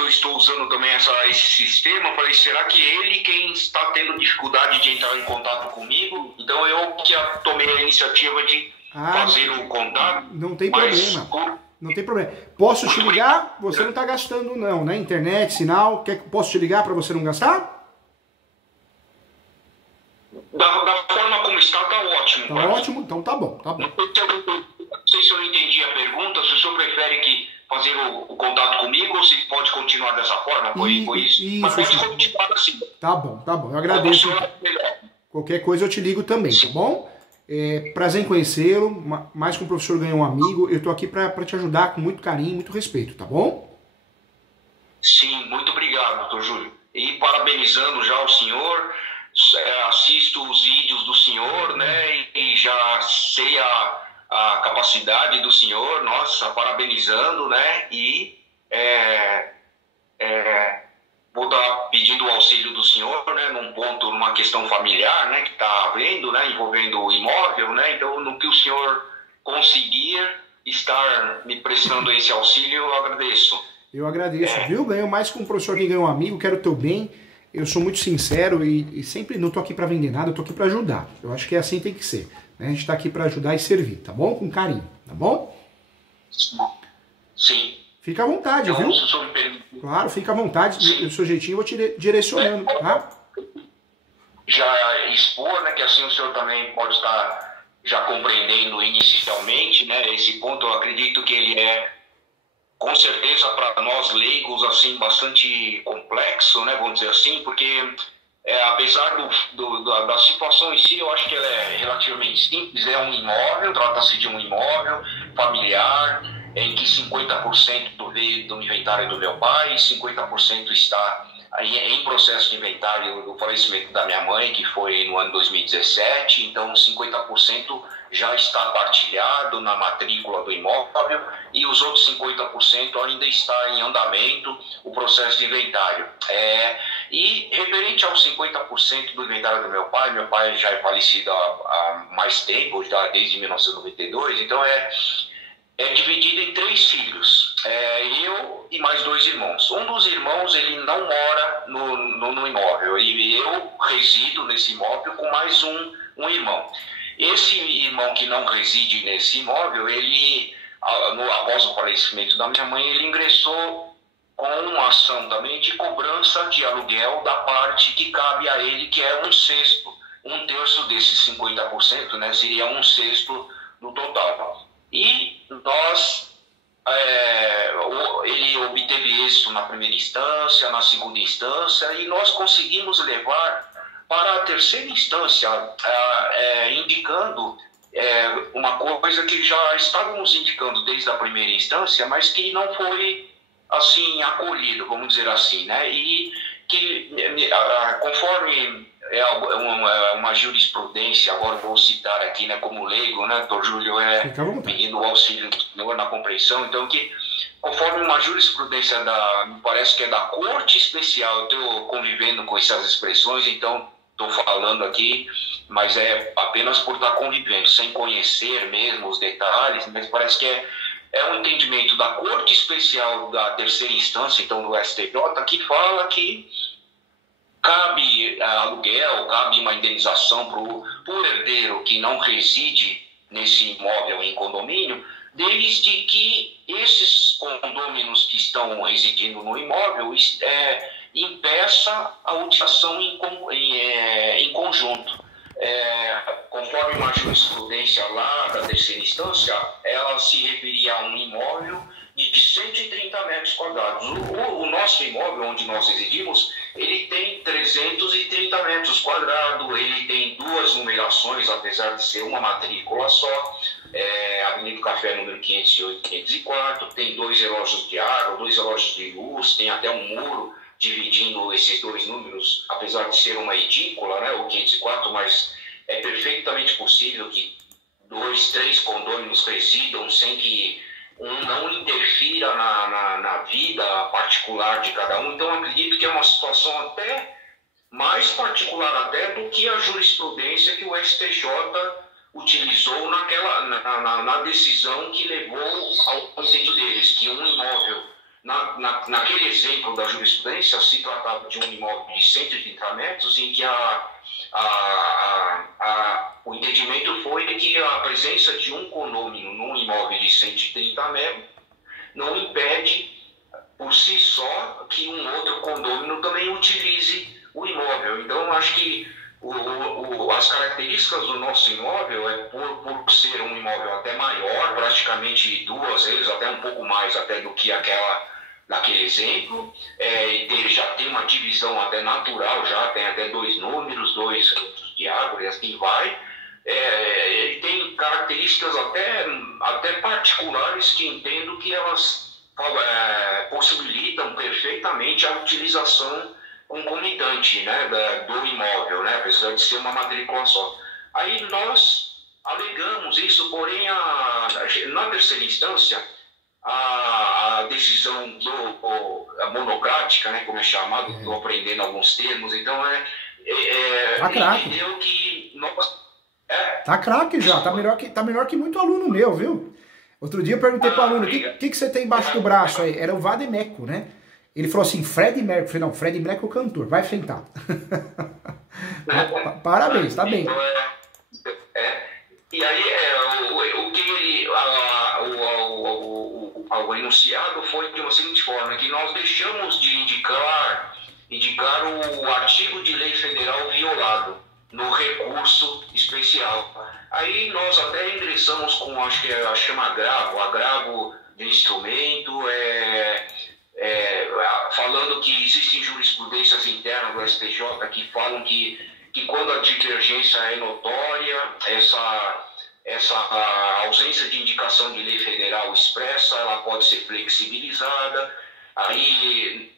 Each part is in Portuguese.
eu estou usando também esse sistema, eu falei, será que ele quem está tendo dificuldade de entrar em contato comigo? Então eu que tomei a iniciativa de fazer o contato. Não tem problema. Não tem problema. Posso te ligar? Você não está gastando não, né? Internet, sinal. Posso te ligar para você não gastar? Da forma como está, tá ótimo. Tá ótimo? Então tá bom, tá bom. Não sei se eu entendi a pergunta, se o senhor prefere fazer o contato comigo ou se pode continuar dessa forma, foi isso. Mas pode continuar assim. Tá bom. Eu agradeço. Qualquer coisa eu te ligo também, tá bom? Prazer em conhecê-lo, mais que um professor ganhou um amigo, eu tô aqui para te ajudar com muito carinho, muito respeito, tá bom? Sim, muito obrigado, doutor Júlio. E parabenizando já o senhor, assisto os vídeos do senhor, né, e já sei a capacidade do senhor, nossa, parabenizando, né, e vou estar pedindo o auxílio do senhor, né, numa questão familiar, né, que está havendo, né, envolvendo o imóvel, né, então no que o senhor conseguir estar me prestando esse auxílio, eu agradeço. Eu agradeço, viu? Ganhou mais que um professor que ganhou um amigo, quero o teu bem, eu sou muito sincero e sempre não tô aqui para vender nada, eu tô aqui para ajudar, eu acho que assim tem que ser, né, a gente tá aqui para ajudar e servir, tá bom? Com carinho, tá bom? Sim. Fica à vontade, então, viu? Se o senhor me permite. Claro, fica à vontade, do seu jeitinho eu vou te direcionando, tá? Já expor, né, que assim o senhor também pode estar já compreendendo inicialmente, né, esse ponto, eu acredito que ele com certeza para nós leigos, assim, bastante complexo, né, vamos dizer assim, porque apesar da situação em si, eu acho que ela é relativamente simples, é um imóvel, trata-se de um imóvel familiar, em que 50% veio do inventário do meu pai, 50% está em processo de inventário do falecimento da minha mãe, que foi no ano 2017, então 50% já está partilhado na matrícula do imóvel e os outros 50% ainda está em andamento o processo de inventário. E referente aos 50% do inventário do meu pai já é falecido há mais tempo, já desde 1992, então é dividido em 3 filhos, eu e mais 2 irmãos. Um dos irmãos, ele não mora no imóvel, e eu resido nesse imóvel com mais um irmão. Esse irmão que não reside nesse imóvel, ele, após o falecimento da minha mãe, ele ingressou com uma ação também de cobrança de aluguel da parte que cabe a ele, que é 1/6, 1/3 desses 50%, né, seria 1/6 do total. E ele obteve êxito na primeira instância, na segunda instância, e nós conseguimos levar para a terceira instância, indicando uma coisa que já estávamos indicando desde a primeira instância, mas que não foi assim acolhido, vamos dizer assim, né? E que conforme uma jurisprudência, agora vou citar aqui, né, como leigo, né, doutor Júlio, pedindo o auxílio do senhor na compreensão, então que conforme uma jurisprudência me parece que é da Corte Especial, eu estou convivendo com essas expressões, então estou falando aqui, mas é apenas por estar convivendo, sem conhecer mesmo os detalhes, mas parece que é um entendimento da Corte Especial da terceira instância, então do STJ, que fala que cabe aluguel, cabe uma indenização para o herdeiro que não reside nesse imóvel em condomínio, desde que esses condôminos que estão residindo no imóvel impeça a utilização em conjunto. Conforme uma jurisprudência lá da terceira instância, ela se referia a um imóvel de 130 metros quadrados. O nosso imóvel, onde nós residimos, ele tem 330 metros quadrados, ele tem 2 numerações, apesar de ser uma matrícula só, Avenida do Café, número 508 e 504, tem 2 relógios de água, 2 relógios de luz, tem até um muro dividindo esses 2 números, apesar de ser uma edícula, né, o 504, mas é perfeitamente possível que 2, 3 condôminos residam sem que não interfira na vida particular de cada um. Então, eu acredito que é uma situação até mais particular até do que a jurisprudência que o STJ utilizou na decisão que levou ao conceito deles, que um imóvel naquele exemplo da jurisprudência, se tratava de um imóvel de 130 metros, em que o entendimento foi que a presença de um condômino num imóvel de 130 metros não impede, por si só, que um outro condômino também utilize o imóvel. Então, acho que as características do nosso imóvel é por ser um imóvel até maior, praticamente 2 vezes, até um pouco mais até do que naquele exemplo, e já tem uma divisão até natural, já tem até 2 números, 2 de árvore, assim vai. Ele tem características até particulares que entendo que elas possibilitam perfeitamente a utilização concomitante, né, do imóvel, né, apesar de ser uma matrícula só. Aí nós alegamos isso, porém na terceira instância a decisão monocrática, né, como é chamado, estou aprendendo alguns termos, então entendeu que nós... Tá craque já, tá melhor que muito aluno meu, viu? Outro dia eu perguntei para o aluno, o que você tem embaixo do braço aí? Era o Vademécum, né? Ele falou assim, Freddie Mercury. Eu falei, não, Freddie Mercury é o cantor, vai sentar. Parabéns, tá bem. E aí, o que o enunciado foi de uma seguinte forma, que nós deixamos de indicar o artigo de lei federal violado no recurso especial. Aí nós até ingressamos com, acho que chama agravo de instrumento, falando que existem jurisprudências internas do STJ que falam que quando a divergência é notória, essa ausência de indicação de lei federal expressa, ela pode ser flexibilizada. Aí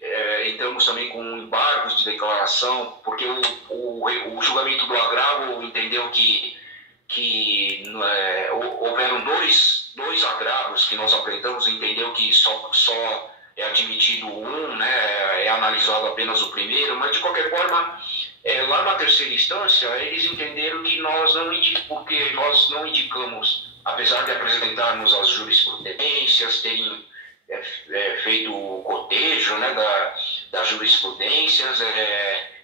entramos também com embargos de declaração, porque o julgamento do agravo entendeu que houveram dois agravos que nós apresentamos, entendeu que só é admitido um, né, é analisado apenas o primeiro, mas de qualquer forma, lá na terceira instância, eles entenderam que porque nós não indicamos, apesar de apresentarmos as jurisprudências, terem feito o cotejo, né, das jurisprudências,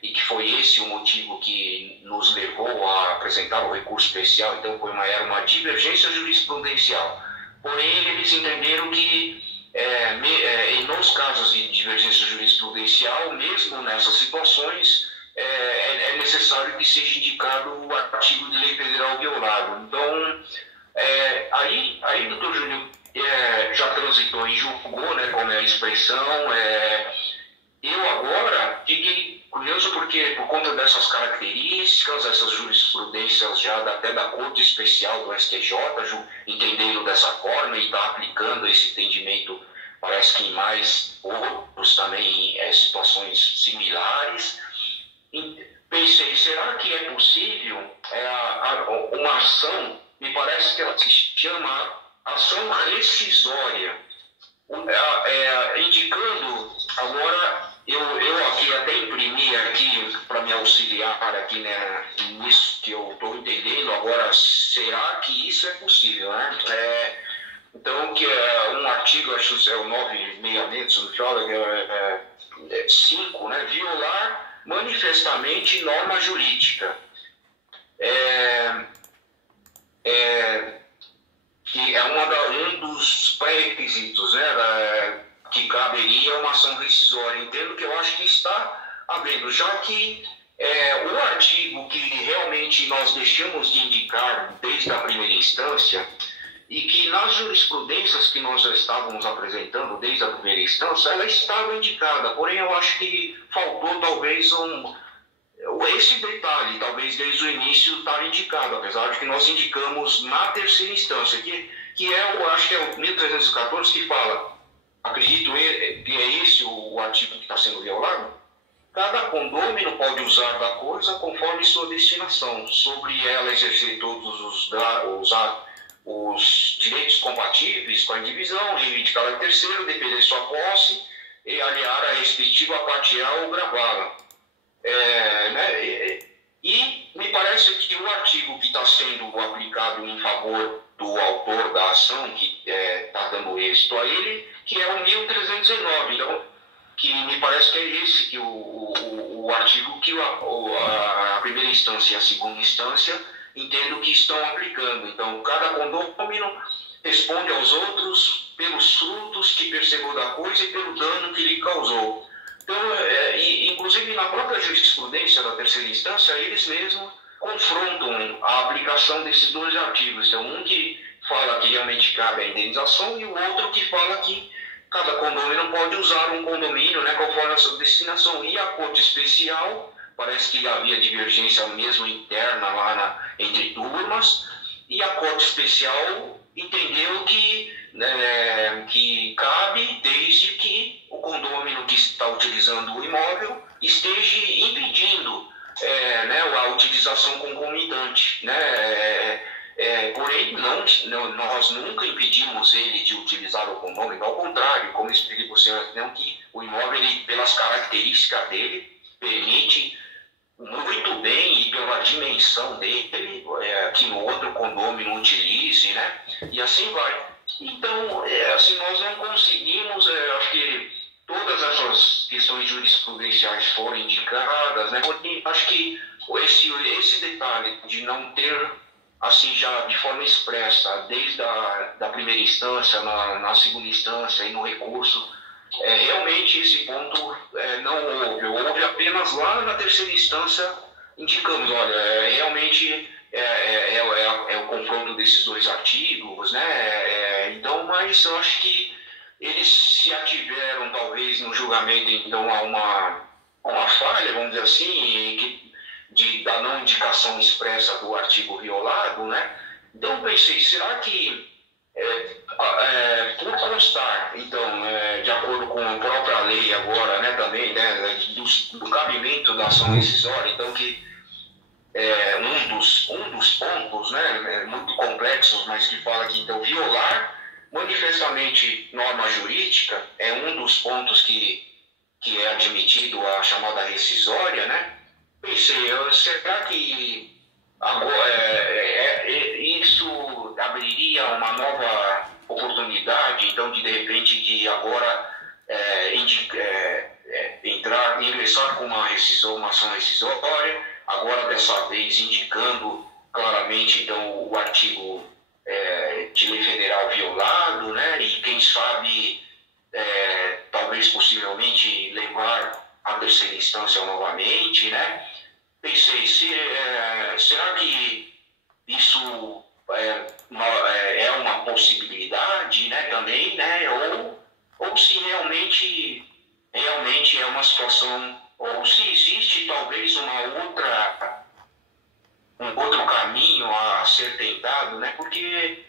e que foi esse o motivo que nos levou a apresentar o recurso especial, então era uma divergência jurisprudencial. Porém, eles entenderam que nos casos de divergência jurisprudencial, mesmo nessas situações, é necessário que seja indicado o artigo de lei federal violado. Então, aí doutor Júnior já transitou e julgou, né, como é a expressão. Eu agora fiquei curioso porque, por conta dessas características, essas jurisprudências já até da Corte Especial do STJ, entendendo dessa forma e está aplicando esse entendimento, parece que em mais outros também, situações similares. Pensei, será que é possível uma ação, me parece que ela se chama ação rescisória, indicando, agora eu aqui até imprimi aqui para me auxiliar aqui, né, nisso que eu estou entendendo, agora será que isso é possível, né? Então, que é um artigo, acho que é o 966, se não fala, 5, né, violar manifestamente norma jurídica. Que é um dos pré-requisitos, né, que caberia uma ação rescisória. Entendo que eu acho que está havendo, já que o artigo que realmente nós deixamos de indicar desde a primeira instância, e que nas jurisprudências que nós já estávamos apresentando desde a primeira instância, ela estava indicada, porém eu acho que faltou talvez esse detalhe, talvez desde o início estar indicado, apesar de que nós indicamos na terceira instância, que eu acho que é o 1314 que fala, acredito que é esse o artigo que está sendo violado, cada condômino pode usar da coisa conforme sua destinação, sobre ela exercer todos os direitos compatíveis com a indivisão, reivindicar a terceiro, depender de sua posse e aliar a respectiva partilhar ou gravá-la. E me parece que o artigo que está sendo aplicado em favor do autor da ação que está dando êxito a ele, que é o 1319. Então, que me parece que é esse que o artigo que a primeira instância e a segunda instância entendo que estão aplicando. Então, cada condômino responde aos outros pelos frutos que percebeu da coisa e pelo dano que lhe causou. Então, inclusive na própria jurisprudência da terceira instância, eles mesmos confrontam a aplicação desses dois artigos. Então, um que fala que realmente cabe a indenização e o outro que fala que cada condômino pode usar um condomínio, né, conforme a sua destinação. E a Corte Especial, parece que havia divergência mesmo interna lá entre turmas, e a Corte Especial entendeu que cabe desde que o condômino que está utilizando o imóvel esteja impedindo a utilização concomitante, né? Porém, nós nunca impedimos ele de utilizar o condômino, ao contrário, como expliquei para o senhor, que o imóvel, ele, pelas características dele, permite muito bem, e pela dimensão dele, que no outro condômino utilize, né? E assim vai. Então, assim, nós não conseguimos, acho que todas essas questões jurisprudenciais foram indicadas, né? Porque acho que esse detalhe de não ter, assim, já de forma expressa, desde da primeira instância, na segunda instância e no recurso, realmente esse ponto não houve. Houve apenas lá na terceira instância, indicamos, olha, realmente é o confronto desses dois artigos, né? Então, mas eu acho que eles se ativeram, talvez, no julgamento, então, a uma falha, vamos dizer assim, da não indicação expressa do artigo violado, né? Então, eu pensei, será que, por constar, então, de acordo com a própria lei agora, né, também, né, do cabimento da ação rescisória, então, que um dos pontos, né, muito complexos, mas que fala que, então, violar manifestamente norma jurídica é um dos pontos que é admitido a chamada rescisória, né? Pensei, será que agora, isso abriria uma nova oportunidade, então, de repente, de agora ingressar com uma ação rescisória, agora dessa vez indicando claramente, então, o artigo de lei federal violado, né? E quem sabe, talvez possivelmente levar a terceira instância novamente, né? Pensei, será que isso é uma possibilidade, né, também, né? Ou se realmente é uma situação, ou se existe talvez um outro caminho a ser tentado, né? Porque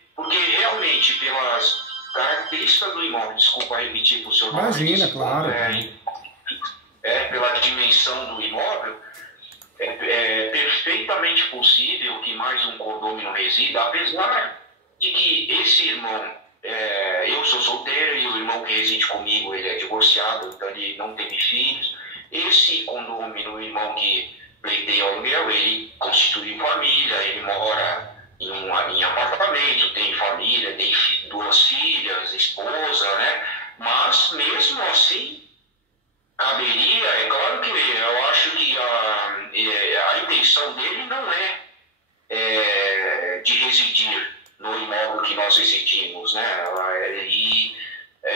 realmente, pelas características do imóvel, desculpa repetir para o senhor. Imagina, claro. Pela dimensão do imóvel, é perfeitamente possível que mais um condômino resida, apesar de que esse irmão, eu sou solteiro e o irmão que reside comigo, ele é divorciado, então ele não teve filhos. Esse condômino, o irmão que pleiteia o aluguel, ele constituiu família, ele mora em apartamento, tem família, tem 2 filhas, esposa, né? Mas, mesmo assim, caberia, é claro que eu acho que a intenção dele não é de residir no imóvel que nós residimos, né?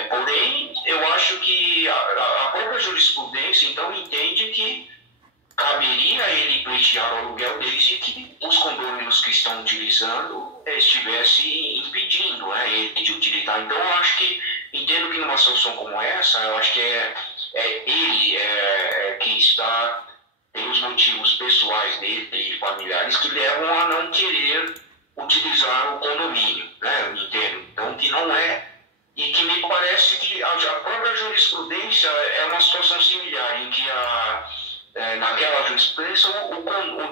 Porém, eu acho que a própria jurisprudência, então, entende que caberia ele pleitear o aluguel desde que os condôminos que estão utilizando estivessem impedindo, né, ele de utilizar. Então, eu acho que, entendo que numa situação como essa, eu acho que ele que tem os motivos pessoais dele e familiares que levam a não querer utilizar o condomínio, né, eu entendo. Então, que não é, e que me parece que a própria jurisprudência é uma situação similar, em que naquela jurisprudência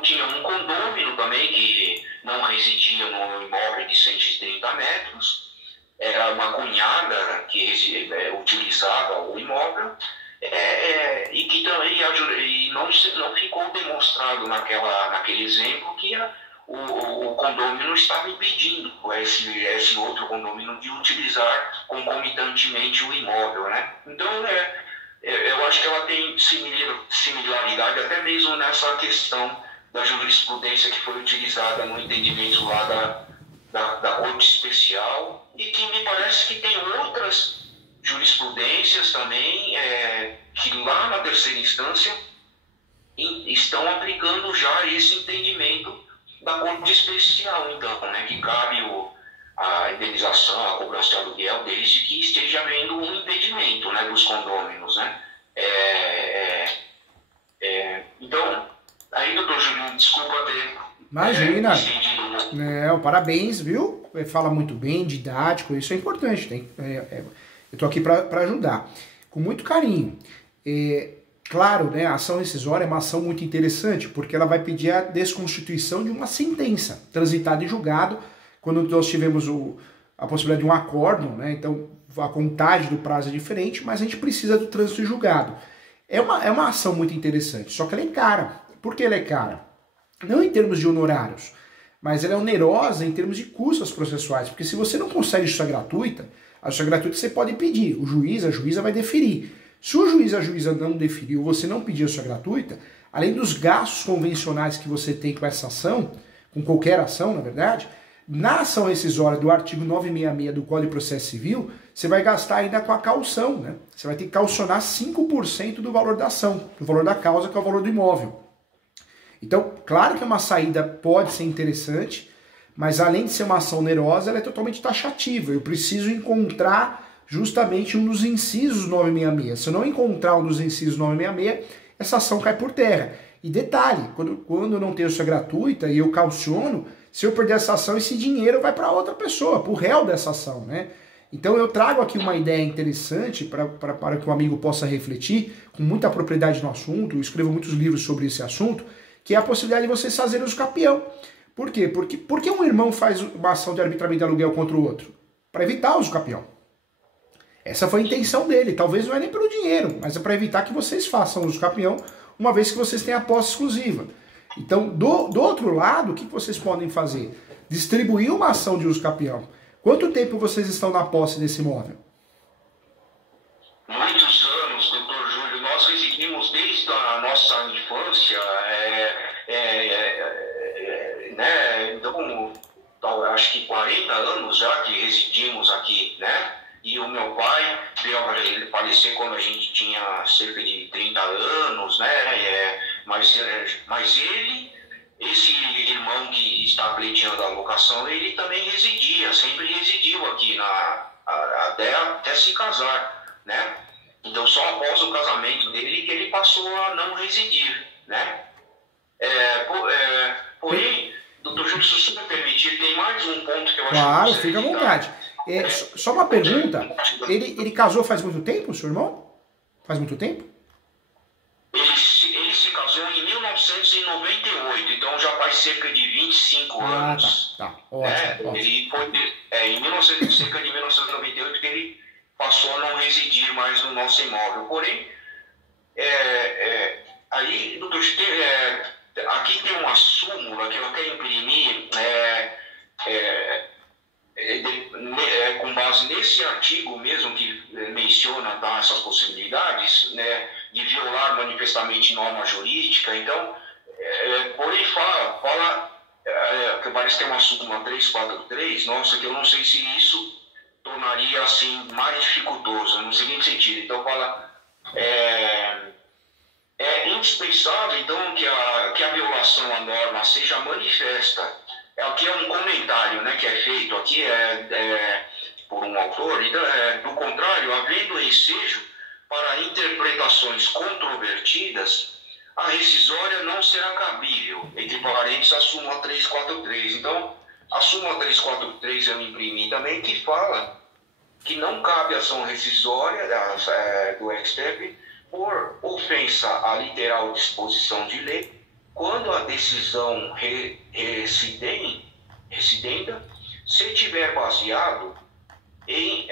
tinha um condômino também que não residia no imóvel de 130 metros, era uma cunhada que utilizava o imóvel, e que também não ficou demonstrado naquele exemplo que o condômino estava impedindo esse outro condômino de utilizar concomitantemente o imóvel, né? Então, eu acho que ela tem similaridade até mesmo nessa questão da jurisprudência que foi utilizada no entendimento lá da Corte Especial, e que me parece que tem outras jurisprudências também que lá na terceira instância estão aplicando já esse entendimento da Corte Especial, então, né, que cabe a indenização, a cobrança de aluguel, desde que esteja havendo um impedimento, né, dos condôminos, né? Então, aí, doutor Júlio, desculpa ter... Imagina. Parabéns, viu? Fala muito bem, didático, isso é importante. Eu estou aqui para ajudar, com muito carinho. Claro, né, a ação rescisória é uma ação muito interessante, porque ela vai pedir a desconstituição de uma sentença transitada em julgado, quando nós tivemos a possibilidade de um acórdão, né? Então a contagem do prazo é diferente, mas a gente precisa do trânsito em julgado. É uma ação muito interessante, só que ela é cara. Por que ela é cara? Não em termos de honorários, mas ela é onerosa em termos de custos processuais, porque se você não consegue justiça gratuita, a justiça gratuita você pode pedir, o juiz, a juíza vai deferir. Se o juiz, a juíza não deferiu, você não pedir a justiça gratuita, além dos gastos convencionais que você tem com essa ação, com qualquer ação, na verdade, na ação rescisória do artigo 966 do Código de Processo Civil, você vai gastar ainda com a caução, né? Você vai ter que caucionar 5% do valor da ação, do valor da causa, que é o valor do imóvel. Então, claro que uma saída pode ser interessante, mas além de ser uma ação onerosa, ela é totalmente taxativa. Eu preciso encontrar justamente um dos incisos 966. Se eu não encontrar um dos incisos 966, essa ação cai por terra. E detalhe, quando eu não tenho justiça gratuita e eu cauciono, se eu perder essa ação, esse dinheiro vai para outra pessoa, para o réu dessa ação, né? Então eu trago aqui uma ideia interessante para que o amigo possa refletir com muita propriedade no assunto. Eu escrevo muitos livros sobre esse assunto, que é a possibilidade de vocês fazerem uso capião. Por quê? Porque um irmão faz uma ação de arbitramento de aluguel contra o outro? Para evitar o uso capião. Essa foi a intenção dele. Talvez não é nem pelo dinheiro, mas é para evitar que vocês façam uso capião, uma vez que vocês têm a posse exclusiva. Então, do outro lado, o que vocês podem fazer? Distribuir uma ação de uso capião. Quanto tempo vocês estão na posse desse imóvel? Muitos anos, doutor Júlio. Nós residimos desde a nossa infância, né? Então, acho que 40 anos já que residimos aqui, né? E o meu pai veio a falecer quando a gente tinha cerca de 30 anos, né? Mas ele, esse irmão que está pleiteando a locação, ele também residia, sempre residiu aqui até se casar, né? Então só após o casamento dele que ele passou a não residir, né? Porém, doutor Júlio, se o senhor me permitir, tem mais um ponto que eu acho que... Claro, fica à vontade. Só uma pergunta, ele casou faz muito tempo, seu irmão? Faz muito tempo? Ele se casou em 1998, então já faz cerca de 25 anos. Tá, ótimo. Ele foi em cerca de 1998 que ele passou a não residir mais no nosso imóvel. Porém, aí, doutor, aqui tem uma súmula que eu quero imprimir, com base nesse artigo mesmo que menciona essas possibilidades, né, de violar manifestamente norma jurídica. Então, porém fala que parece que é uma súmula 343, nossa, que eu não sei se isso tornaria assim mais dificultoso, no seguinte sentido. Então fala, é indispensável então que a violação à norma seja manifesta. Aqui é um comentário, né, que é feito aqui por um autor. Então, do contrário, havendo ensejo para interpretações controvertidas, a rescisória não será cabível, entre parênteses, a súmula 343. Então, a súmula 343 eu imprimi também, que fala que não cabe ação rescisória do STF por ofensa à literal disposição de lei, quando a decisão residenda se tiver baseado em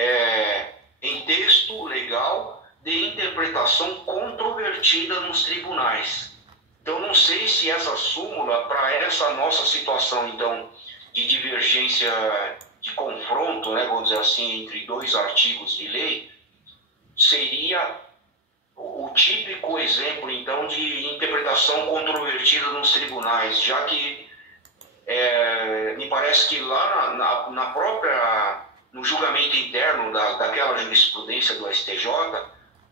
texto legal de interpretação controvertida nos tribunais. Então, não sei se essa súmula, para essa nossa situação, então, de divergência, de confronto, né, vamos dizer assim, entre dois artigos de lei, seria o típico exemplo, então, de interpretação controvertida nos tribunais, já que me parece que lá na própria, no julgamento interno daquela jurisprudência do STJ,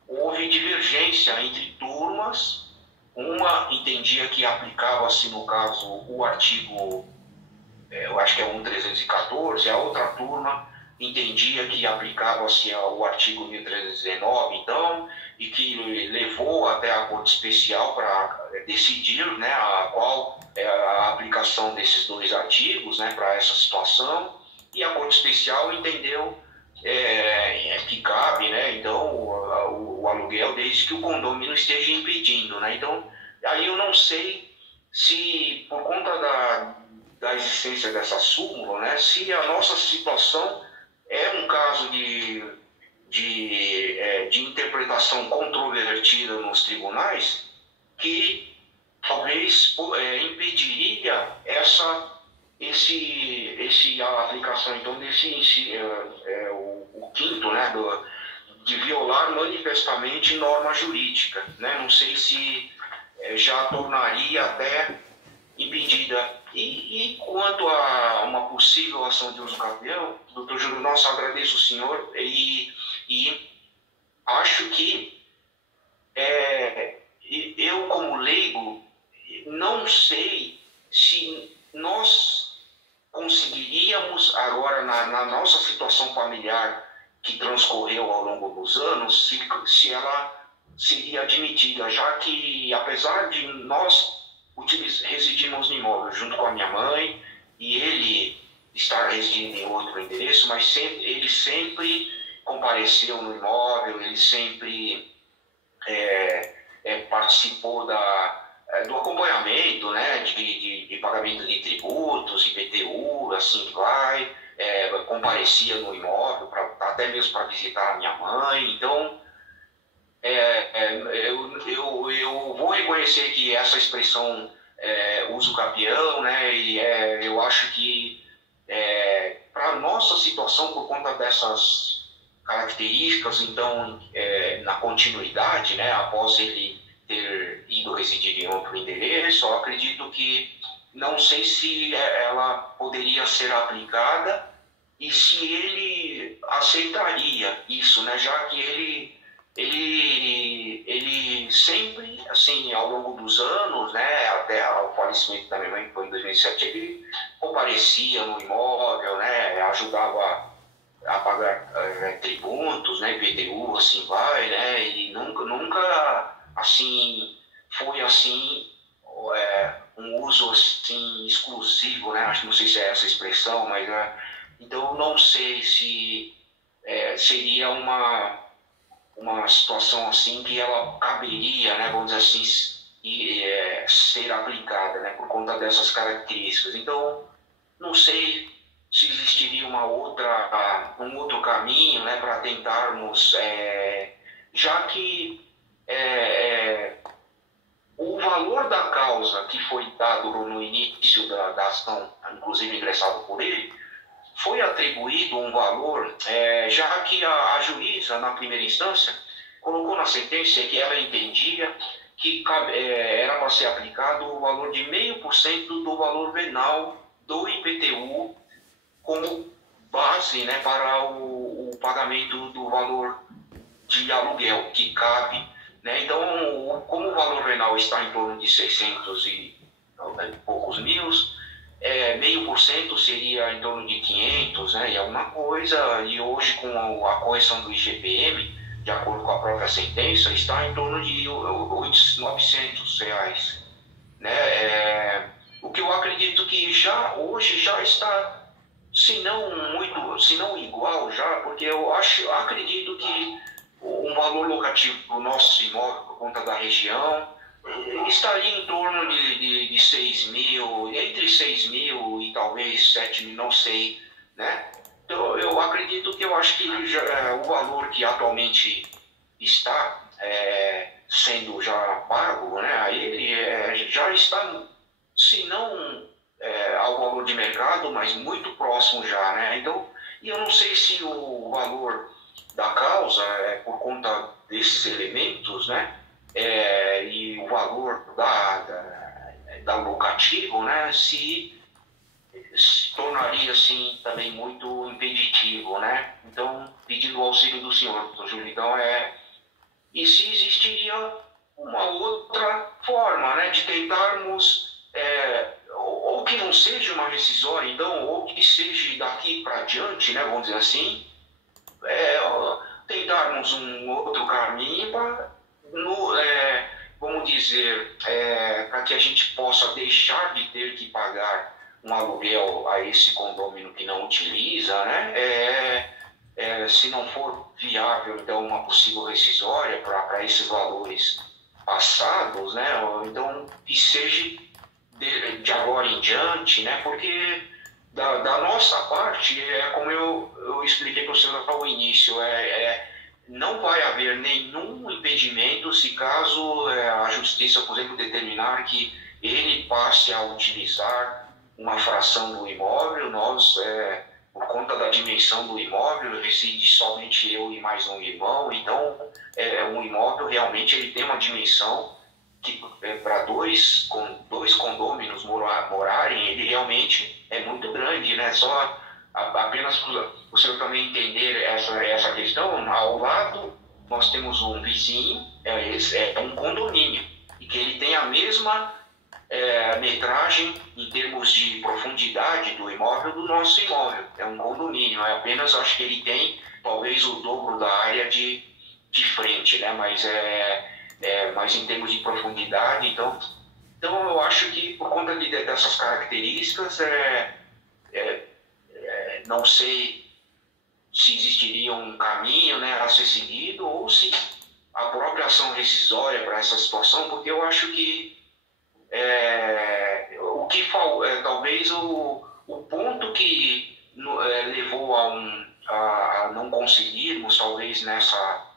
houve divergência entre turmas. Uma entendia que aplicava-se, no caso, o artigo, eu acho que é 1.314, a outra turma entendia que aplicava-se o artigo 1.319, então, e que levou até a Corte Especial para decidir, né, qual é a aplicação desses dois artigos, né, para essa situação, e a Corte Especial entendeu que cabe, né, então, o aluguel desde que o condomínio esteja impedindo, né, então, aí eu não sei se, por conta da existência dessa súmula, né, se a nossa situação é um caso de interpretação controvertida nos tribunais que talvez impediria a aplicação então o quinto, né, de violar manifestamente norma jurídica, né? Não sei se já tornaria até impedida. E quanto a uma possível ação de uso capião, doutor Júlio, nossa, agradeço o senhor e acho que eu, como leigo, não sei se nós conseguiríamos agora, na nossa situação familiar que transcorreu ao longo dos anos, se ela seria admitida, já que, apesar de nós residimos no imóvel junto com a minha mãe e ele estar residindo em outro endereço, mas ele sempre compareceu no imóvel, ele sempre participou do acompanhamento, né, de pagamento de tributos, IPTU, assim vai, comparecia no imóvel, até mesmo para visitar a minha mãe. Então, eu vou reconhecer que essa expressão uso capião, né, e eu acho que para a nossa situação, por conta dessas características, então, na continuidade, né, após ele ter ido residir em outro endereço, eu acredito que não sei se ela poderia ser aplicada e se ele aceitaria isso, né, já que ele sempre, assim, ao longo dos anos, né, até o falecimento da minha mãe, que foi em 2007, ele comparecia no imóvel, né, ajudava a pagar tributos, né, IPTU, assim vai, né, e nunca assim, foi assim, um uso assim exclusivo, né, acho que não sei se é essa expressão, mas então não sei se seria uma situação assim que ela caberia, né, vamos dizer assim, ser aplicada, né, por conta dessas características. Então, não sei se existiria um outro caminho, né, para tentarmos, já que o valor da causa que foi dado no início da ação, inclusive ingressado por ele, foi atribuído um valor, já que a juíza, na primeira instância, colocou na sentença que ela entendia que era para ser aplicado o valor de 0,5% do valor venal do IPTU como base, né, para o pagamento do valor de aluguel que cabe, né? Então, como o valor venal está em torno de 600 e poucos mil, 0,5% seria em torno de 500, né, e alguma coisa, e hoje com a correção do IGPM, de acordo com a própria sentença, está em torno de R$900, né? O que eu acredito que hoje já está, se não igual já, porque acredito que um valor locativo para o nosso imóvel, por conta da região, estaria em torno de 6 mil, entre 6 mil e talvez 7 mil, não sei, né? Então, eu acredito que o valor que atualmente está sendo já pago, né, aí ele já está, se não ao valor de mercado, mas muito próximo já, né? Então, e eu não sei se o valor da causa é por conta desses elementos, né? E o valor da locativo, né? Se tornaria assim também muito impeditivo, né? Então, pedindo o auxílio do senhor, doutor Júlio, então e se existiria uma outra forma, né, de tentarmos ou que não seja uma rescisória, então, ou que seja daqui para diante, né, vamos dizer assim, tentarmos um outro caminho para, vamos dizer, para que a gente possa deixar de ter que pagar um aluguel a esse condômino que não utiliza, né? Se não for viável, então, uma possível rescisória para esses valores passados, né? Então, que seja de agora em diante, né? Porque da nossa parte, como eu expliquei para o senhor ao início, não vai haver nenhum impedimento se caso a justiça, por exemplo, determinar que ele passe a utilizar uma fração do imóvel. Nós, por conta da dimensão do imóvel, reside somente eu e mais um irmão, então um imóvel realmente ele tem uma dimensão que para dois condôminos morarem, ele realmente é muito grande, né? Só apenas para o senhor também entender essa questão, ao lado nós temos um vizinho, um condomínio, e que ele tem a mesma metragem em termos de profundidade do imóvel do nosso imóvel. É um condomínio, apenas acho que ele tem talvez o dobro da área de frente, né? Mas em termos de profundidade, então eu acho que por conta dessas características, não sei se existiria um caminho, né, a ser seguido, ou se a própria ação rescisória para essa situação, porque eu acho que talvez o ponto que levou a não conseguirmos, talvez nessa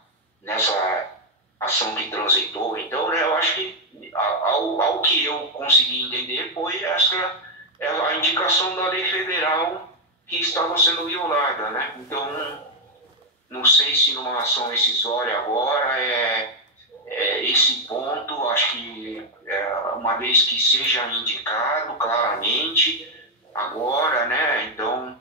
ação que transitou, então, né, eu acho que ao que eu consegui entender foi a indicação da lei federal que estava sendo violada, né? Então, não sei se numa ação rescisória agora esse ponto, acho que uma vez que seja indicado claramente agora, né? Então,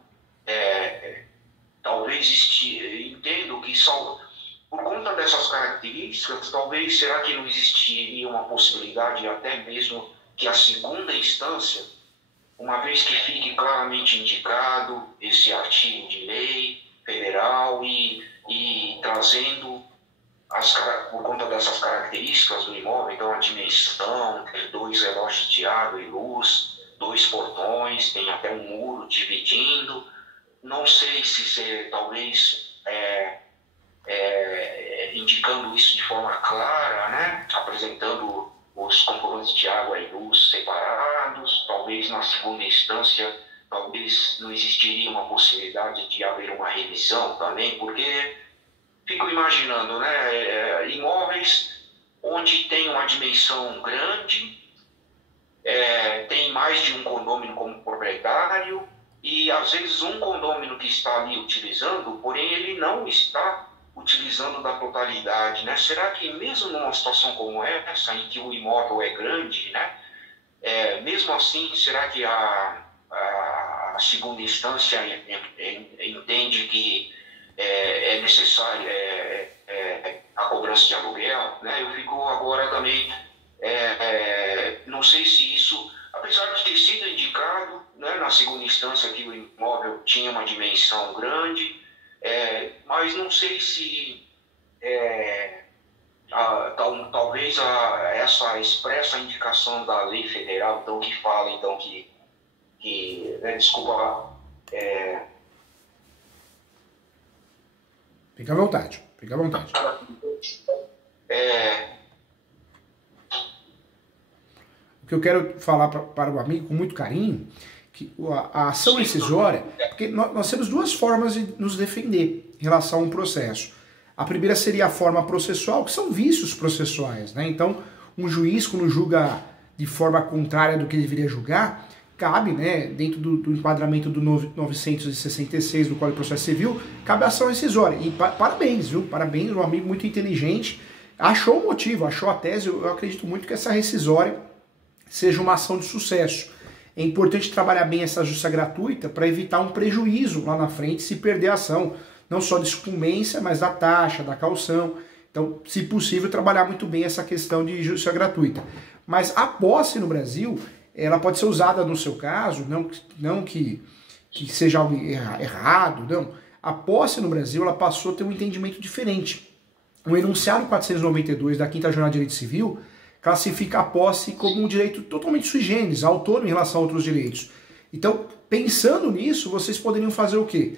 talvez entendo que só por conta dessas características, talvez será que não existiria uma possibilidade até mesmo que a segunda instância, uma vez que fique claramente indicado esse artigo de lei federal e trazendo por conta dessas características do imóvel, então a dimensão, ter 2 relógios de água e luz, 2 portões, tem até um muro dividindo, não sei se talvez indicando isso de forma clara, né? Apresentando os componentes de água e luz separados, talvez na segunda instância, talvez não existiria uma possibilidade de haver uma revisão também, porque fico imaginando, né, imóveis onde tem uma dimensão grande, tem mais de um condômino como proprietário, e às vezes um condômino que está ali utilizando, porém ele não está utilizando da totalidade, né? Será que mesmo numa situação como essa, em que o imóvel é grande, né, mesmo assim, será que a segunda instância entende que é necessário a cobrança de aluguel, né? Eu fico agora também, não sei se isso, apesar de ter sido indicado, né, na segunda instância que o imóvel tinha uma dimensão grande, mas não sei se talvez essa expressa indicação da lei federal, então, que fala então que desculpa. Fica à vontade, fica à vontade. O que eu quero falar para o amigo com muito carinho, que a ação rescisória, porque nós temos duas formas de nos defender em relação a um processo. A primeira seria a forma processual, que são vícios processuais, né? Então, um juiz, quando julga de forma contrária do que ele deveria julgar, cabe, né, dentro do enquadramento do 966 do Código de Processo Civil, cabe a ação rescisória. E parabéns, viu? Parabéns, um amigo muito inteligente, achou o motivo, achou a tese. Eu acredito muito que essa rescisória seja uma ação de sucesso. É importante trabalhar bem essa justiça gratuita para evitar um prejuízo lá na frente se perder a ação, não só de sucumbência, mas da taxa, da caução. Então, se possível, trabalhar muito bem essa questão de justiça gratuita. Mas a posse no Brasil, ela pode ser usada no seu caso, não que seja algo errado, não. A posse no Brasil, ela passou a ter um entendimento diferente. O enunciado 492 da 5ª Jornada de Direito Civil classifica a posse como um direito totalmente sui generis, autônomo em relação a outros direitos. Então, pensando nisso, vocês poderiam fazer o quê?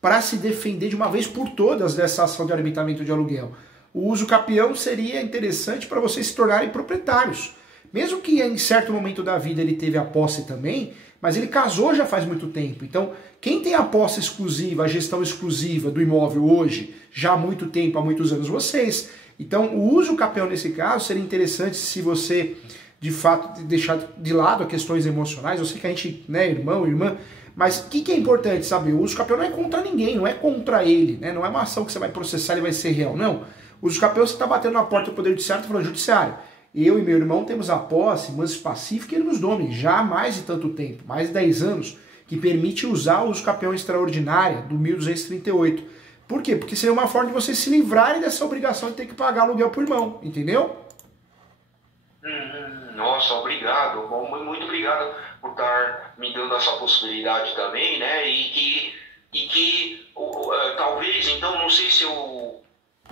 Para se defender de uma vez por todas dessa ação de arbitramento de aluguel. O uso capião seria interessante para vocês se tornarem proprietários. Mesmo que em certo momento da vida ele teve a posse também, mas ele casou já faz muito tempo. Então, quem tem a posse exclusiva, a gestão exclusiva do imóvel hoje, já há muito tempo, há muitos anos, vocês. Então, o uso capião nesse caso seria interessante se você, de fato, deixar de lado as questões emocionais. Eu sei que a gente, né, irmão, irmã, mas o que é importante saber? O uso capião não é contra ninguém, não é contra ele, né? Não é uma ação que você vai processar e vai ser real, não. O uso capião você está batendo na porta do Poder Judiciário e falando, judiciário, eu e meu irmão temos a posse, manso pacífica e ele nos domine, já há mais de tanto tempo, mais de 10 anos, que permite usar o uso capião extraordinária do 1238. Por quê? Porque seria uma forma de vocês se livrarem dessa obrigação de ter que pagar aluguel por irmão, entendeu? Nossa, obrigado. Bom, muito obrigado por estar me dando essa possibilidade também, né? E que talvez, então, não sei se eu...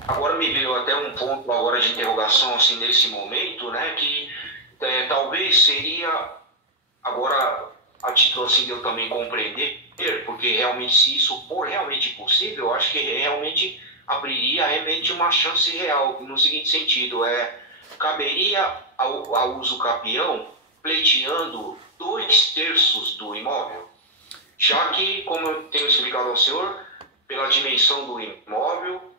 Agora me veio até um ponto agora de interrogação, assim, nesse momento, né? Que talvez seria, agora, a título assim de eu também compreender, porque realmente, se isso for realmente possível, eu acho que realmente abriria realmente uma chance real, no seguinte sentido, caberia ao uso capião pleiteando 2/3 do imóvel, já que, como eu tenho explicado ao senhor, pela dimensão do imóvel,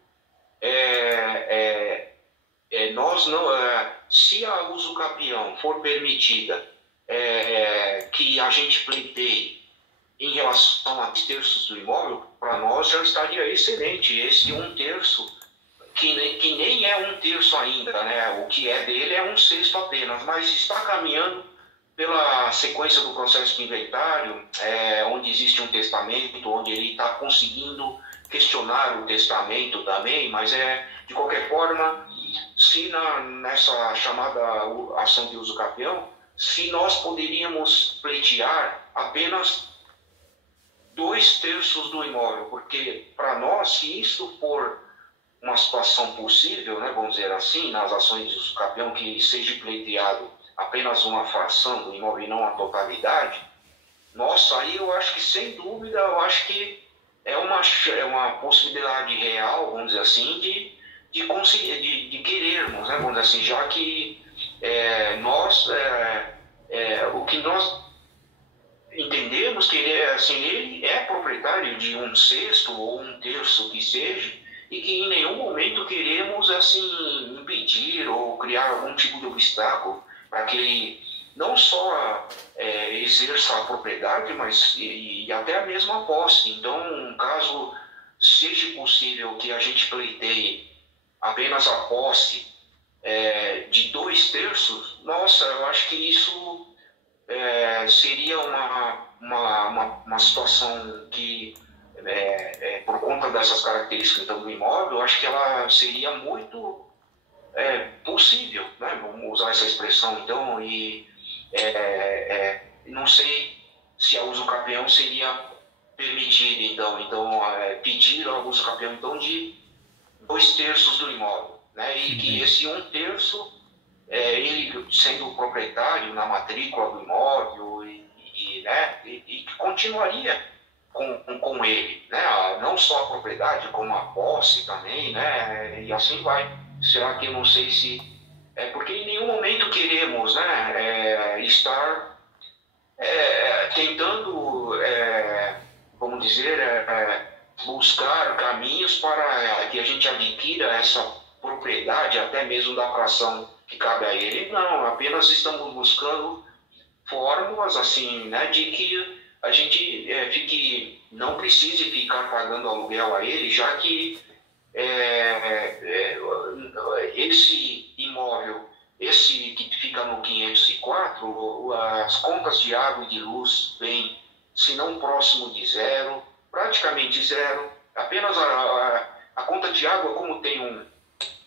nós não, se a uso capião for permitida, que a gente pleiteie em relação a 2/3 do imóvel, para nós já estaria excelente. Esse 1/3, que nem é 1/3 ainda, né? O que é dele é 1/6 apenas, mas está caminhando pela sequência do processo de inventário, onde existe um testamento, onde ele está conseguindo questionar o testamento também, mas de qualquer forma, se nessa chamada ação de uso capião, se nós poderíamos pleitear apenas 2/3 do imóvel, porque para nós, se isso for uma situação possível, né, vamos dizer assim, nas ações de uso capião, que seja pleiteado apenas uma fração do imóvel e não a totalidade, nossa, aí eu acho que, sem dúvida, eu acho que é uma possibilidade real, vamos dizer assim, de querermos, né, vamos dizer assim, já que o que nós entendemos que ele é proprietário de 1/6 ou 1/3 que seja, e que em nenhum momento queremos assim impedir ou criar algum tipo de obstáculo para que ele não só exerça a propriedade, mas e até a mesma posse. Então, caso seja possível que a gente pleiteie apenas a posse de 2/3, nossa, eu acho que isso seria uma situação que, por conta dessas características então, do imóvel, eu acho que ela seria muito possível, né? Vamos usar essa expressão, então, e não sei se a uso capião seria permitido, então pedir ao uso capião, então, de 2/3 do imóvel, né? E que esse 1/3, ele sendo o proprietário na matrícula do imóvel e que continuaria com ele, né? Não só a propriedade, como a posse também, né? E assim vai. Será que eu não sei se... porque em nenhum momento queremos, né, estar tentando, vamos dizer, buscar caminhos para que a gente adquira essa propriedade, até mesmo da fração que cabe a ele. Não, apenas estamos buscando fórmulas assim, né, de que a gente não precise ficar pagando aluguel a ele, já que esse imóvel, esse que fica no 504, as contas de água e de luz vêm, se não próximo de zero, praticamente zero. Apenas a conta de água, como tem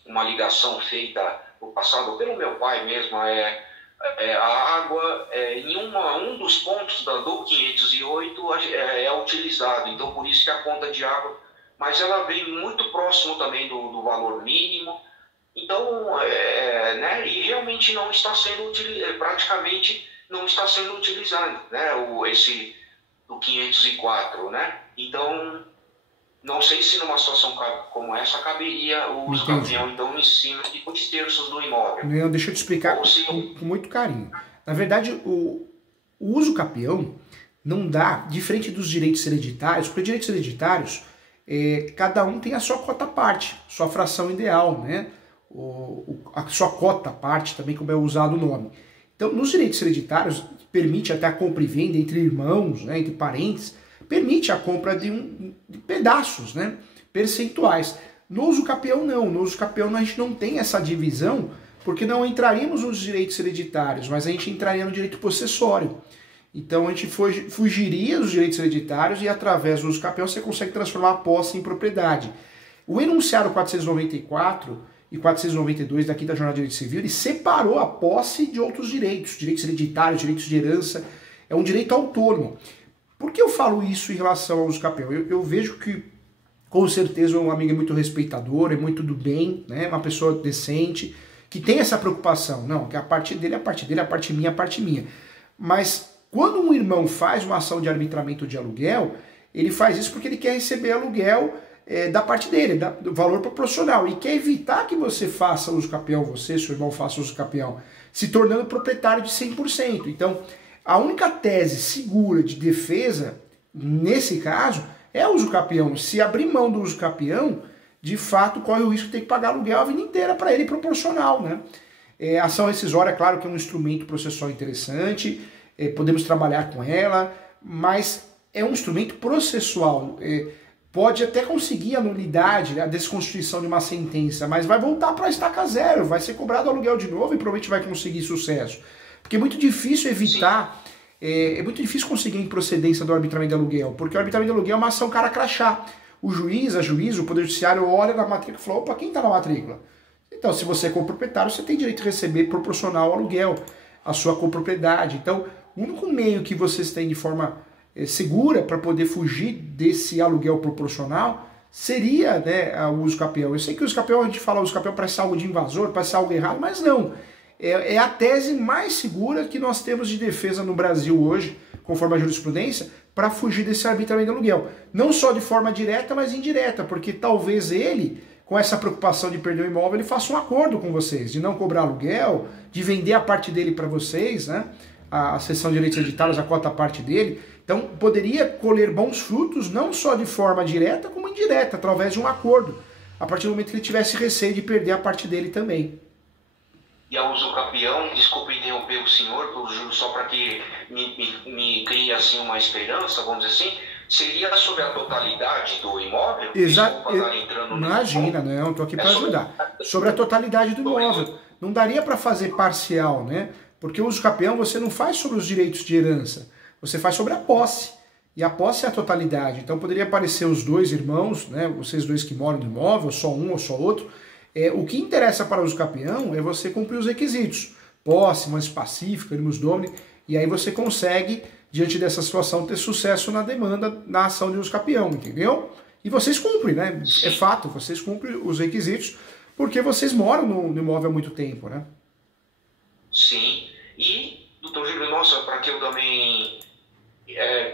uma ligação feita no passado pelo meu pai mesmo, a água em um dos pontos do 508 é utilizado, então por isso que a conta de água, mas ela vem muito próximo também do valor mínimo, então né, e realmente não está sendo praticamente não está sendo utilizado, né, esse do 504, né? Então não sei se numa situação como essa caberia o uso capião, então, em cima de 2/3 do imóvel. Não, deixa eu te explicar com muito carinho. Na verdade, o uso capião não dá, diferente dos direitos hereditários, porque direitos hereditários, cada um tem a sua cota parte, sua fração ideal, né? A sua cota parte também, como é usado o nome. Então, nos direitos hereditários, permite até a compra e venda entre irmãos, né, entre parentes, permite a compra de pedaços, né, percentuais. No uso capião não, no uso capião a gente não tem essa divisão, porque não entraríamos nos direitos hereditários, mas a gente entraria no direito possessório. Então a gente fugiria dos direitos hereditários e através do uso capião você consegue transformar a posse em propriedade. O enunciado 494 e 492 daqui da Jornada de Direito Civil, ele separou a posse de outros direitos hereditários, direitos de herança, é um direito autônomo. Por que eu falo isso em relação ao uso capião? Eu vejo que, com certeza, um amigo é muito respeitador, é muito do bem, né? Uma pessoa decente, que tem essa preocupação. Não, que a parte dele é a parte dele, a parte minha é a parte minha. Mas quando um irmão faz uma ação de arbitramento de aluguel, ele faz isso porque ele quer receber aluguel da parte dele, do valor proporcional, e quer evitar que você faça uso capião, você, seu irmão, faça uso capião, se tornando proprietário de 100%. Então, a única tese segura de defesa, nesse caso, é o uso capião. Se abrir mão do uso capião, de fato, corre o risco de ter que pagar aluguel a vida inteira para ele proporcional, né? A ação rescisória, claro que é um instrumento processual interessante, podemos trabalhar com ela, mas é um instrumento processual. Pode até conseguir a nulidade, a desconstituição de uma sentença, mas vai voltar para a estaca zero, vai ser cobrado aluguel de novo e provavelmente vai conseguir sucesso. Porque é muito difícil evitar, é muito difícil conseguir a improcedência do arbitramento de aluguel, porque o arbitramento de aluguel é uma ação cara crachá. O juiz, a juíza, o Poder Judiciário olha na matrícula e fala, opa, quem está na matrícula? Então, se você é coproprietário, você tem direito de receber proporcional ao aluguel, a sua copropriedade. Então, o único meio que vocês têm de forma segura para poder fugir desse aluguel proporcional seria, né, o uso capião. Eu sei que o uso capião, a gente fala uso capião parece algo de invasor, parece algo errado, mas não. É a tese mais segura que nós temos de defesa no Brasil hoje, conforme a jurisprudência, para fugir desse arbitramento de aluguel. Não só de forma direta, mas indireta, porque talvez ele, com essa preocupação de perder o imóvel, ele faça um acordo com vocês, de não cobrar aluguel, de vender a parte dele para vocês, né? A seção de direitos hereditários, a cota parte dele. Então, poderia colher bons frutos, não só de forma direta, como indireta, através de um acordo, a partir do momento que ele tivesse receio de perder a parte dele também. E a uso capião, desculpe interromper o senhor, Júlio, só para que me crie assim uma esperança, vamos dizer assim, seria sobre a totalidade do imóvel? Exato. Imagina, não, estou aqui para ajudar. Sobre a totalidade do imóvel. Não daria para fazer parcial, né? Porque o uso capião você não faz sobre os direitos de herança, você faz sobre a posse. E a posse é a totalidade. Então poderia aparecer os dois irmãos, né? Vocês dois que moram no imóvel, só um ou só outro. O que interessa para o uso capião é você cumprir os requisitos. Posse, mãe pacífica, animus domini, e aí você consegue, diante dessa situação, ter sucesso na demanda, na ação de uso capião, entendeu? E vocês cumprem, né? É fato, vocês cumprem os requisitos, porque vocês moram no imóvel há muito tempo, né? Sim. E, doutor Júlio, nossa, para que eu também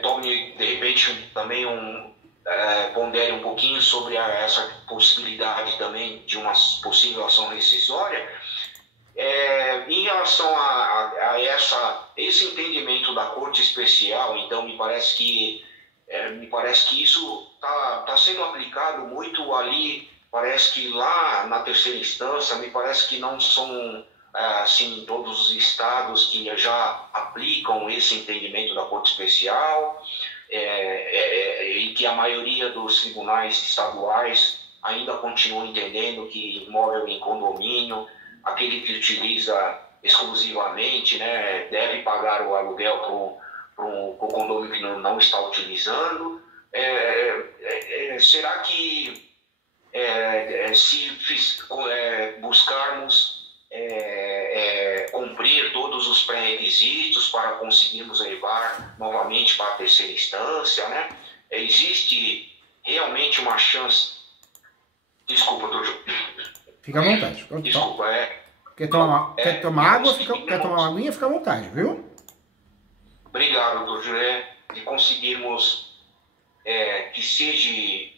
tome, de repente, também pondere um pouquinho sobre essa possibilidade também de uma possível ação rescisória, em relação a esse entendimento da Corte Especial, então me parece que Me parece que isso tá sendo aplicado muito ali, parece que lá na terceira instância, me parece que não são assim todos os estados que já aplicam esse entendimento da Corte Especial, e que a maioria dos tribunais estaduais ainda continuam entendendo que imóvel em condomínio, aquele que utiliza exclusivamente, né, deve pagar o aluguel para o condomínio que não está utilizando. Será que se buscarmos cumprir todos os pré-requisitos para conseguirmos levar novamente para a terceira instância, né? Existe realmente uma chance... Desculpa, doutor. Fica à vontade. Desculpa, Quer tomar água? Quer tomar uma aguinha? Fica à vontade, viu? Obrigado, doutor José, de conseguirmos que seja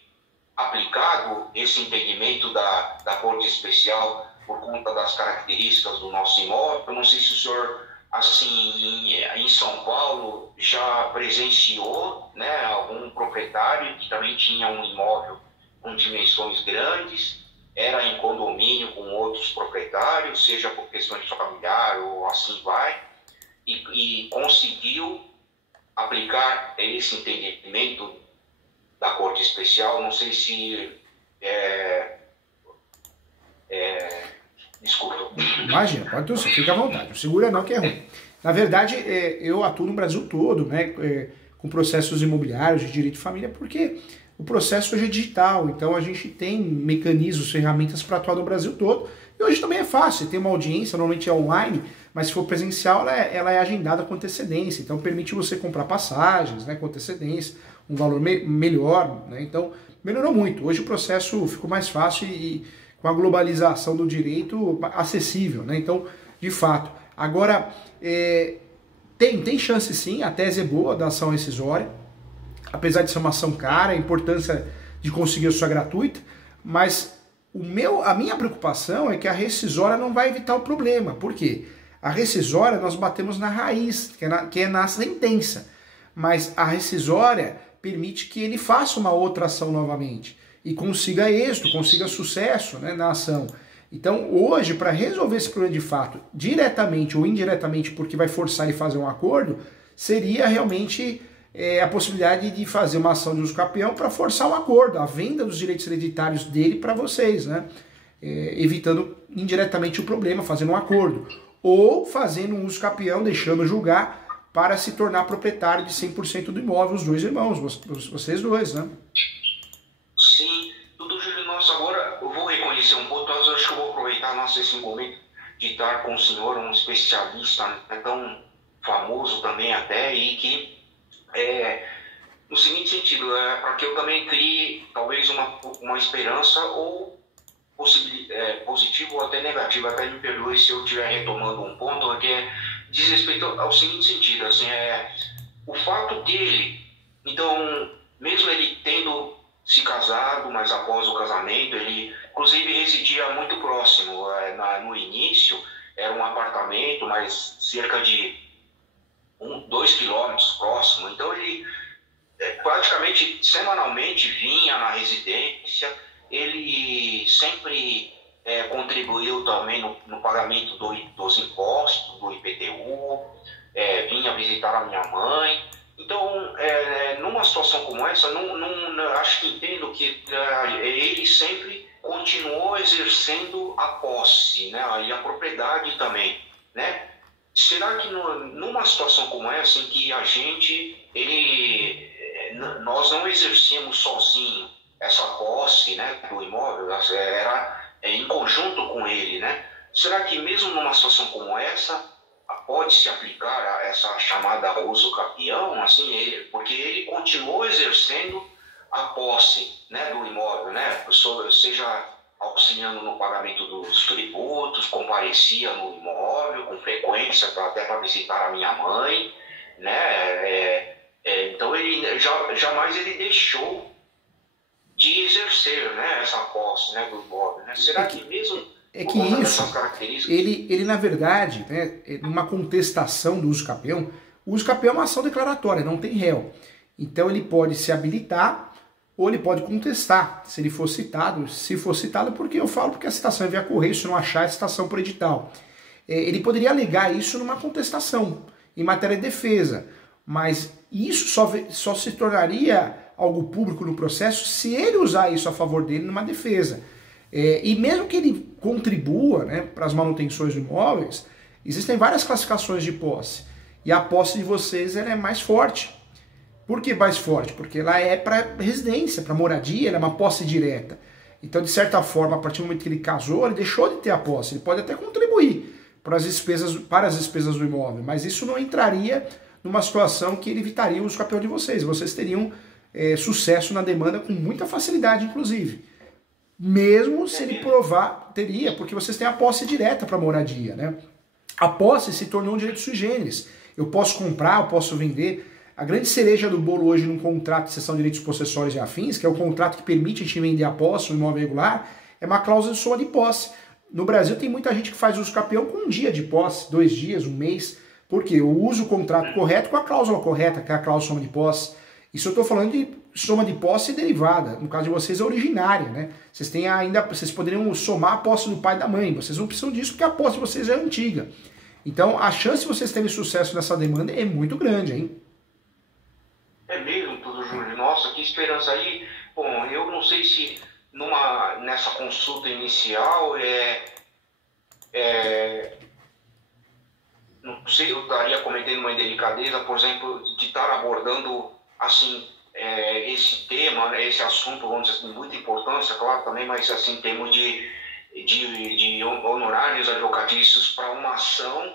aplicado esse entendimento da Corte Especial por conta das características do nosso imóvel. Eu não sei se o senhor, assim, em São Paulo, já presenciou, né, algum proprietário que também tinha um imóvel com dimensões grandes, era em condomínio com outros proprietários, seja por questões familiares ou assim vai, e conseguiu aplicar esse entendimento da Corte Especial. Não sei se... Desculpa. Imagina, pode tossir, fica à vontade. Não segura não, que é ruim. Na verdade, eu atuo no Brasil todo, né, com processos imobiliários de direito de família, porque o processo hoje é digital, então a gente tem mecanismos, ferramentas para atuar no Brasil todo. E hoje também é fácil, tem uma audiência, normalmente é online, mas se for presencial, ela é agendada com antecedência, então permite você comprar passagens, né, com antecedência, um valor melhor, né, então melhorou muito. Hoje o processo ficou mais fácil e com a globalização do direito acessível, né, então, de fato. Agora, tem chance sim, a tese é boa da ação rescisória, apesar de ser uma ação cara, a importância de conseguir a sua gratuita, mas a minha preocupação é que a rescisória não vai evitar o problema. Por quê? A rescisória nós batemos na raiz, que é na sentença, mas a rescisória permite que ele faça uma outra ação novamente e consiga êxito, consiga sucesso, né, na ação. Então hoje, para resolver esse problema de fato, diretamente ou indiretamente, porque vai forçar ele a fazer um acordo, seria realmente... a possibilidade de fazer uma ação de uso capião para forçar um acordo, a venda dos direitos hereditários dele para vocês, né? Evitando indiretamente o problema, fazendo um acordo. Ou fazendo um uso capião, deixando julgar para se tornar proprietário de 100% do imóvel, os dois irmãos, vocês dois, né? Sim, doutor Júlio, nossa, agora eu vou reconhecer um ponto, mas eu acho que eu vou aproveitar esse momento de estar com o senhor, um especialista, né, tão famoso também até, e que no seguinte sentido, para que eu também crie talvez uma esperança ou positivo ou até negativo, até me perdoe se eu estiver retomando um ponto que diz respeito ao seguinte sentido, assim, o fato dele, então, mesmo ele tendo se casado, mas após o casamento, ele inclusive residia muito próximo, no início era um apartamento, mas cerca de 2 quilômetros próximo, então ele praticamente semanalmente vinha na residência, ele sempre contribuiu também no pagamento dos impostos, do IPTU, vinha visitar a minha mãe. Então, numa situação como essa, acho que entendo que ele sempre continuou exercendo a posse, né, e a propriedade também, né? Será que numa situação como essa, em que nós não exercemos sozinho essa posse, né, do imóvel, era em conjunto com ele, né? Será que mesmo numa situação como essa, pode-se aplicar a essa chamada uso capião, assim, porque ele continuou exercendo a posse, né, do imóvel, né? Seja auxiliando no pagamento dos tributos, comparecia no imóvel com frequência, até para visitar a minha mãe, né? Então ele jamais ele deixou de exercer, né, essa posse, né, do imóvel, né? Será que mesmo que isso, ele na verdade, né, numa contestação do uso capião, o uso capião é uma ação declaratória, não tem réu. Então ele pode se habilitar ou ele pode contestar, se ele for citado. Se for citado, porque eu falo porque a citação é via correio, se não achar a citação por edital. Ele poderia alegar isso numa contestação, em matéria de defesa, mas isso só se tornaria algo público no processo se ele usar isso a favor dele numa defesa. E mesmo que ele contribua, né, para as manutenções de imóveis, existem várias classificações de posse, e a posse de vocês ela é mais forte. Por que mais forte? Porque ela é para residência, para moradia, ela é uma posse direta. Então, de certa forma, a partir do momento que ele casou, ele deixou de ter a posse. Ele pode até contribuir para as despesas do imóvel, mas isso não entraria numa situação que ele evitaria o uso capião de vocês. Vocês teriam sucesso na demanda com muita facilidade, inclusive. Mesmo se ele provar, teria, porque vocês têm a posse direta para moradia, né? A posse se tornou um direito sui generis. Eu posso comprar, eu posso vender. A grande cereja do bolo hoje num contrato de cessão de direitos possessórios e afins, que é o contrato que permite a gente vender a posse, um imóvel regular, é uma cláusula de soma de posse. No Brasil tem muita gente que faz uso capião com um dia de posse, 2 dias, um mês. Por quê? Eu uso o contrato correto com a cláusula correta, que é a cláusula de soma de posse. Isso eu estou falando de soma de posse derivada. No caso de vocês é originária, né? Vocês poderiam somar a posse do pai e da mãe. Vocês não precisam disso porque a posse de vocês é antiga. Então a chance de vocês terem sucesso nessa demanda é muito grande, hein? É mesmo, tudo, Júlio. Nossa, que esperança aí. Bom, eu não sei se nessa consulta inicial não sei, eu estaria cometendo uma indelicadeza, por exemplo, de estar abordando assim esse tema, né, esse assunto, vamos dizer, de muita importância, claro, também, mas assim, em termos de honorários advocatícios para uma ação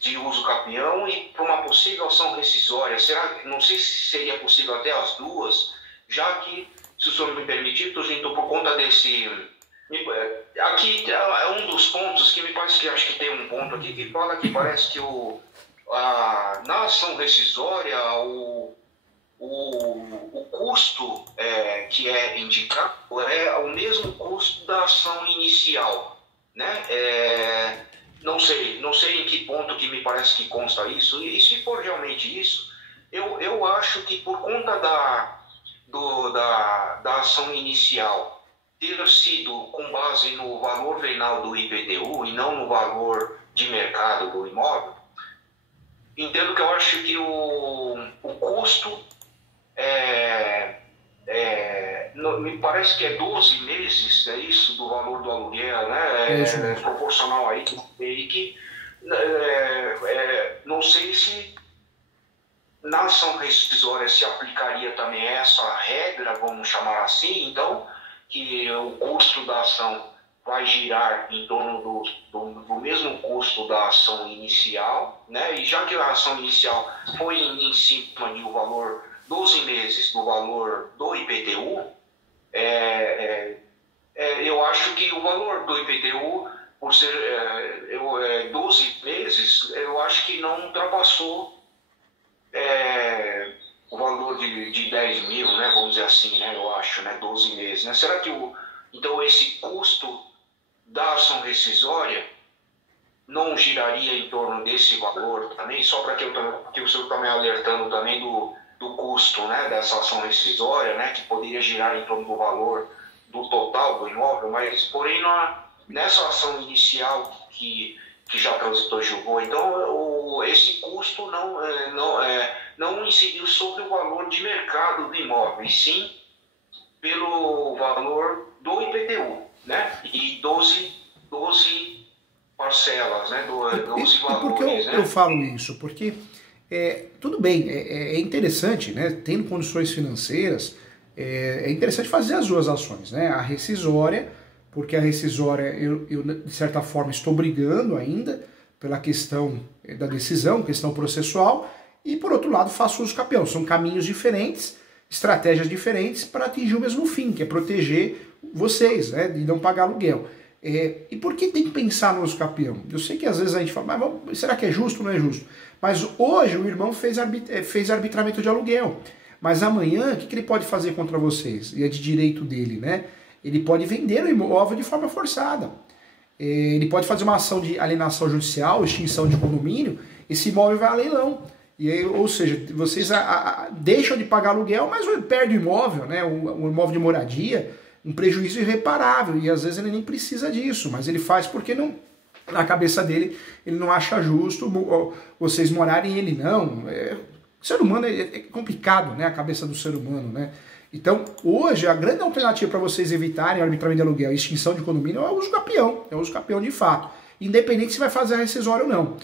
de uso capião e para uma possível ação rescisória. Não sei se seria possível até as duas, já que, se o senhor me permitir, Tugento, por conta desse... Aqui é um dos pontos que me parece que acho que tem um ponto aqui que fala que parece que na ação rescisória o custo que é indicado é o mesmo custo da ação inicial, né? Não sei em que ponto que me parece que consta isso, e se for realmente isso, eu acho que por conta da ação inicial ter sido com base no valor venal do IPTU e não no valor de mercado do imóvel, entendo que eu acho que o custo me parece que é 12 meses, é isso, do valor do aluguel, né? É proporcional aí, que não sei se na ação rescisória se aplicaria também essa regra, vamos chamar assim, então, que o custo da ação vai girar em torno do mesmo custo da ação inicial, né? E já que a ação inicial foi em cima do valor 12 meses do valor do IPTU, eu acho que o valor do IPTU, por ser 12 meses, eu acho que não ultrapassou o valor de 10 mil, né, vamos dizer assim, né, eu acho, né, 12 meses. Né? Será que então esse custo da ação rescisória não giraria em torno desse valor também? Só para que o senhor está me alertando também do custo, né, dessa ação rescisória, né, que poderia girar em torno do valor do total do imóvel, mas porém nessa ação inicial que já transitou e julgou, então esse custo não incidiu sobre o valor de mercado do imóvel, e sim pelo valor do IPTU, né, e 12 parcelas, né, 12 valores. E por que eu falo isso? Porque tudo bem, é interessante, né? Tendo condições financeiras, é interessante fazer as duas ações, né? A rescisória, porque a rescisória eu de certa forma estou brigando ainda pela questão da decisão, questão processual, e por outro lado faço uso capião. São caminhos diferentes, estratégias diferentes para atingir o mesmo fim, que é proteger vocês, né? De não pagar aluguel. E por que tem que pensar no uso capião? Eu sei que às vezes a gente fala, mas será que é justo ou não é justo? Mas hoje o irmão fez arbitramento de aluguel. Mas amanhã, o que ele pode fazer contra vocês? E é de direito dele, né? Ele pode vender o imóvel de forma forçada. Ele pode fazer uma ação de alienação judicial, extinção de condomínio, esse imóvel vai a leilão. E aí, ou seja, vocês deixam de pagar aluguel, mas perde o imóvel, né? O imóvel de moradia, um prejuízo irreparável. E às vezes ele nem precisa disso, mas ele faz porque não, na cabeça dele ele não acha justo vocês morarem e ele não. O ser humano é complicado, né? A cabeça do ser humano, né? Então, hoje, a grande alternativa para vocês evitarem arbitramento de aluguel e extinção de condomínio é o uso capião. É o uso capião de fato. Independente se vai fazer a rescisória ou não.